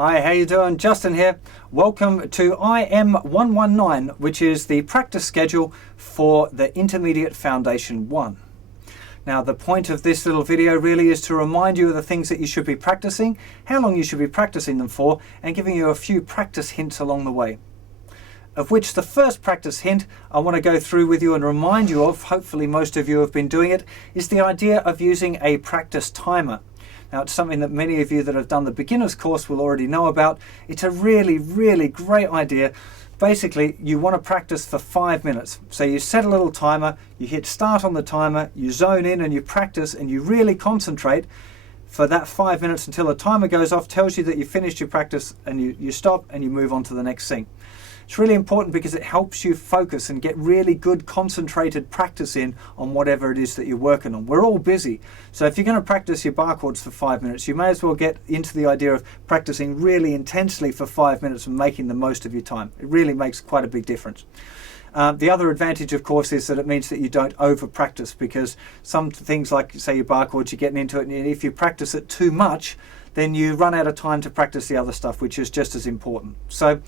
Hi, how you doing? Justin here. Welcome to IM-119, which is the practice schedule for the Intermediate Foundation 1. Now, the point of this little video really is to remind you of the things that you should be practicing, how long you should be practicing them for, and giving you a few practice hints along the way. Of which the first practice hint I want to go through with you and remind you of, hopefully most of you have been doing it, is the idea of using a practice timer. Now, it's something that many of you that have done the beginner's course will already know about. It's a really, really great idea. Basically, you want to practice for 5 minutes. So you set a little timer, you hit start on the timer, you zone in and you practice and you really concentrate for that 5 minutes until the timer goes off, tells you that you've finished your practice, and you stop and you move on to the next thing. It's really important because it helps you focus and get really good concentrated practice in on whatever it is that you're working on. We're all busy, so if you're going to practice your bar chords for 5 minutes, you may as well get into the idea of practicing really intensely for 5 minutes and making the most of your time. It really makes quite a big difference. The other advantage, of course, is that it means that you don't over practice, because some things like, say, your bar chords, you're getting into it, and if you practice it too much, then you run out of time to practice the other stuff, which is just as important. So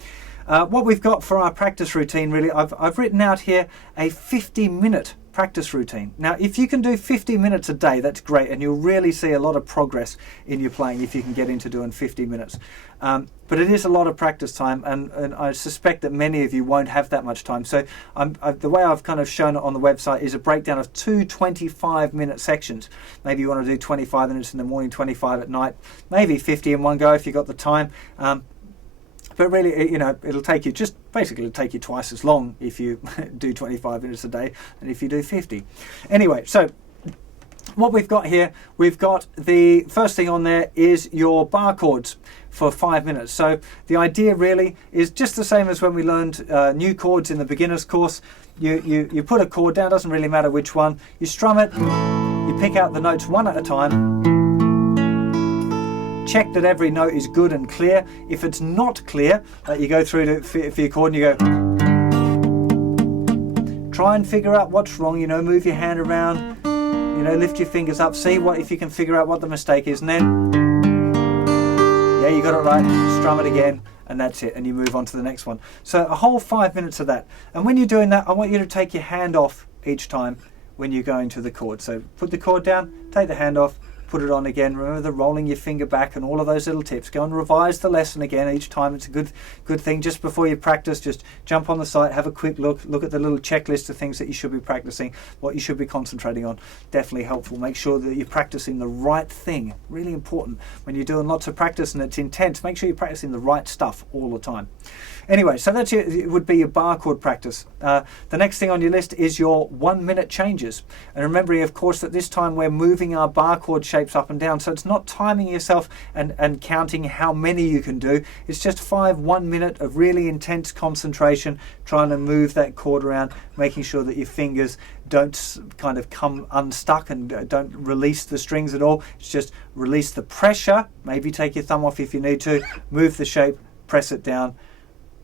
what we've got for our practice routine, really, I've written out here a 50-minute practice routine. Now, if you can do 50 minutes a day, that's great, and you'll really see a lot of progress in your playing if you can get into doing 50 minutes. But it is a lot of practice time, and I suspect that many of you won't have that much time. So the way I've kind of shown it on the website is a breakdown of two 25-minute sections. Maybe you want to do 25 minutes in the morning, 25 at night, maybe 50 in one go if you've got the time. But really, you know, it'll take you it'll take you twice as long if you do 25 minutes a day than if you do 50. Anyway, so what we've got here, we've got the first thing on there is your bar chords for 5 minutes. So the idea really is just the same as when we learned new chords in the beginner's course. You put a chord down, doesn't really matter which one, you strum it, you pick out the notes one at a time. Check that every note is good and clear. If it's not clear, you go through for your chord and you go. Try and figure out what's wrong, you know, move your hand around, you know, lift your fingers up, see if you can figure out what the mistake is, and then, yeah, you got it right, strum it again, and that's it, and you move on to the next one. So a whole 5 minutes of that. And when you're doing that, I want you to take your hand off each time when you're going to the chord. So put the chord down, take the hand off, put it on again. Remember the rolling your finger back and all of those little tips. Go and revise the lesson again each time. It's a good thing. Just before you practice, just jump on the site, have a quick look at the little checklist of things that you should be practicing, what you should be concentrating on. Definitely helpful. Make sure that you're practicing the right thing. Really important. When you're doing lots of practice and it's intense, make sure you're practicing the right stuff all the time. Anyway, so it would be your bar chord practice. The next thing on your list is your 1 minute changes. And remembering, of course, that this time we're moving our bar chord shapes up and down. So it's not timing yourself and counting how many you can do. It's just 1 minute of really intense concentration, trying to move that chord around, making sure that your fingers don't kind of come unstuck and don't release the strings at all. It's just release the pressure, maybe take your thumb off if you need to, move the shape, press it down,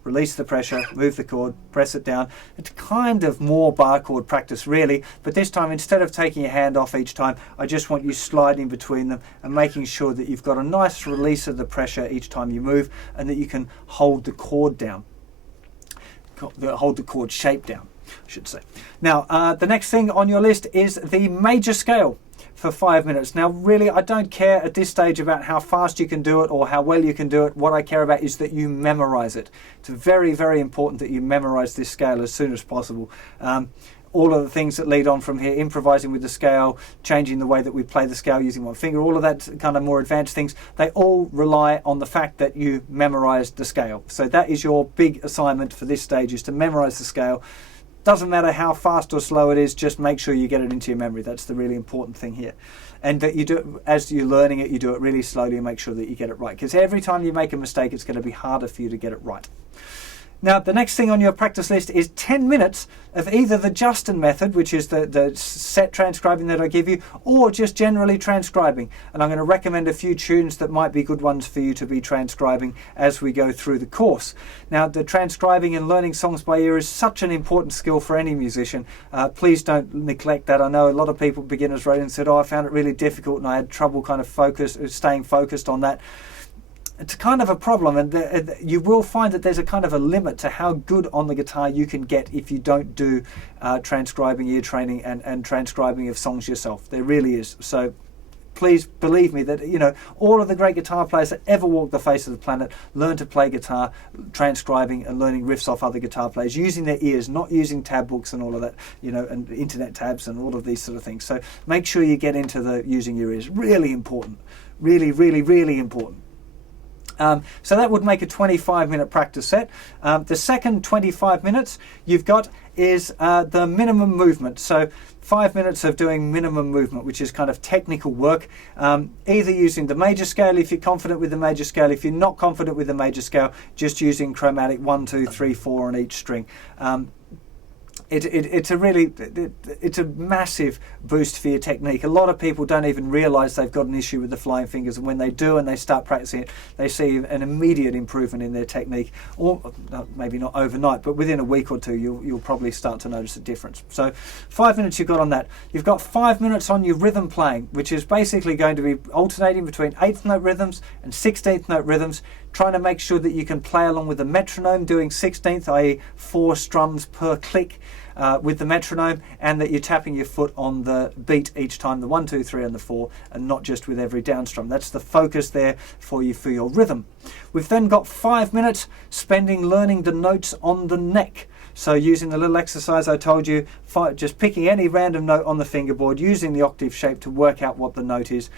release the pressure, move the chord, press it down. It's kind of more bar chord practice really, but this time instead of taking your hand off each time, I just want you sliding between them and making sure that you've got a nice release of the pressure each time you move, and that you can hold the chord down, hold the chord shape down, I should say. Now, the next thing on your list is the major scale for 5 minutes. Now, really, I don't care at this stage about how fast you can do it or how well you can do it. What I care about is that you memorize it. It's very, very important that you memorize this scale as soon as possible. All of the things that lead on from here, improvising with the scale, changing the way that we play the scale using one finger, all of that kind of more advanced things, they all rely on the fact that you memorize the scale. So that is your big assignment for this stage, is to memorize the scale. Doesn't matter how fast or slow it is, just make sure you get it into your memory. That's the really important thing here. And that you do it, as you're learning it, you do it really slowly and make sure that you get it right. Because every time you make a mistake, it's going to be harder for you to get it right. Now, the next thing on your practice list is 10 minutes of either the Justin method, which is the set transcribing that I give you, or just generally transcribing. And I'm going to recommend a few tunes that might be good ones for you to be transcribing as we go through the course. Now, the transcribing and learning songs by ear is such an important skill for any musician. Please don't neglect that. I know a lot of people, beginners, wrote and said, oh, I found it really difficult and I had trouble kind of staying focused on that. it's kind of a problem, and you will find that there's a kind of a limit to how good on the guitar you can get if you don't do transcribing, ear training, and transcribing of songs yourself. There really is. So please believe me that, you know, all of the great guitar players that ever walked the face of the planet learn to play guitar, transcribing and learning riffs off other guitar players, using their ears, not using tab books and all of that, you know, and internet tabs and all of these sort of things. So make sure you get into the using your ears. Really important. Really, really, really important. So that would make a 25-minute practice set. The second 25 minutes you've got is the minimum movement. So 5 minutes of doing minimum movement, which is kind of technical work, either using the major scale if you're confident with the major scale. If you're not confident with the major scale, just using chromatic 1, 2, 3, 4 on each string. It's a massive boost for your technique. A lot of people don't even realize they've got an issue with the flying fingers, and when they do and they start practicing it, they see an immediate improvement in their technique, or maybe not overnight, but within a week or two you'll probably start to notice a difference. So 5 minutes you've got on that. You've got 5 minutes on your rhythm playing, which is basically going to be alternating between 8th note rhythms and 16th note rhythms, trying to make sure that you can play along with the metronome, doing 16th, i.e. 4 strums per click with the metronome, and that you're tapping your foot on the beat each time, the 1, 2, 3 and the 4, and not just with every down strum. That's the focus there for you for your rhythm. We've then got 5 minutes spending learning the notes on the neck. So using the little exercise I told you, just picking any random note on the fingerboard, using the octave shape to work out what the note is.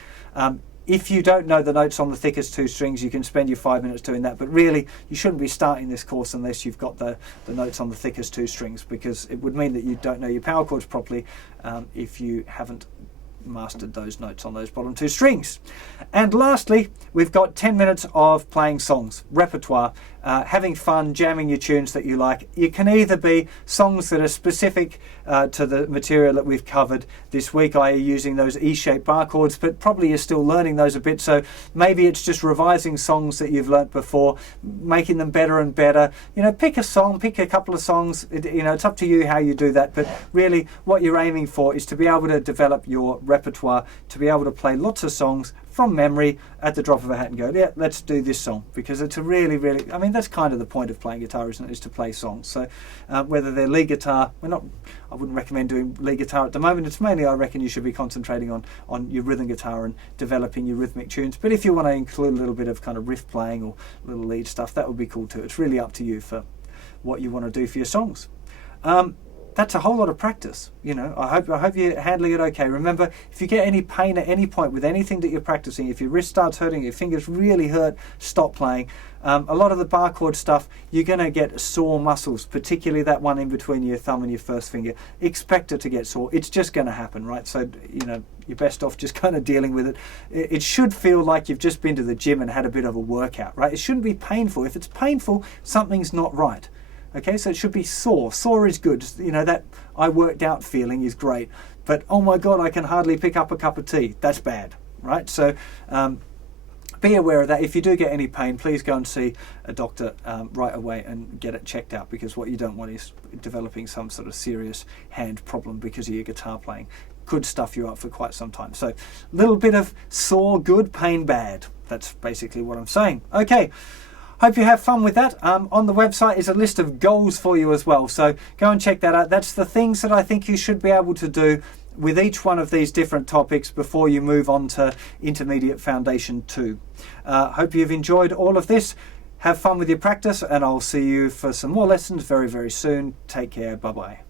If you don't know the notes on the thickest 2 strings, you can spend your 5 minutes doing that. But really, you shouldn't be starting this course unless you've got the notes on the thickest 2 strings, because it would mean that you don't know your power chords properly if you haven't mastered those notes on those bottom 2 strings. And lastly, we've got 10 minutes of playing songs, repertoire, having fun, jamming your tunes that you like. You can either be songs that are specific to the material that we've covered this week, i.e. using those E-shaped bar chords, but probably you're still learning those a bit, so maybe it's just revising songs that you've learnt before, making them better and better. You know, pick a song, pick a couple of songs, you know, it's up to you how you do that, but really what you're aiming for is to be able to develop your repertoire, to be able to play lots of songs from memory at the drop of a hat and go, yeah, let's do this song, because it's a really, really, I mean, that's kind of the point of playing guitar, isn't it, is to play songs. So whether they're lead guitar, I wouldn't recommend doing lead guitar at the moment. It's mainly, I reckon, you should be concentrating on your rhythm guitar and developing your rhythmic tunes. But if you want to include a little bit of kind of riff playing or little lead stuff, that would be cool too. It's really up to you for what you want to do for your songs. That's a whole lot of practice, you know. I hope you're handling it okay. Remember, if you get any pain at any point with anything that you're practicing, if your wrist starts hurting, your fingers really hurt, stop playing. A lot of the bar chord stuff, you're going to get sore muscles, particularly that one in between your thumb and your first finger. Expect it to get sore. It's just going to happen, right? So, you know, you're best off just kind of dealing with it. It should feel like you've just been to the gym and had a bit of a workout, right? It shouldn't be painful. If it's painful, something's not right. Okay, so it should be sore. Sore is good. You know, that I worked out feeling is great. But, oh my God, I can hardly pick up a cup of tea. That's bad, right? So be aware of that. If you do get any pain, please go and see a doctor right away and get it checked out, because what you don't want is developing some sort of serious hand problem because of your guitar playing. Could stuff you up for quite some time. So a little bit of sore good, pain bad. That's basically what I'm saying. Okay. Hope you have fun with that. On the website is a list of goals for you as well, so go and check that out. That's the things that I think you should be able to do with each one of these different topics before you move on to Intermediate Foundation 2. Hope you've enjoyed all of this. Have fun with your practice, and I'll see you for some more lessons very, very soon. Take care. Bye-bye.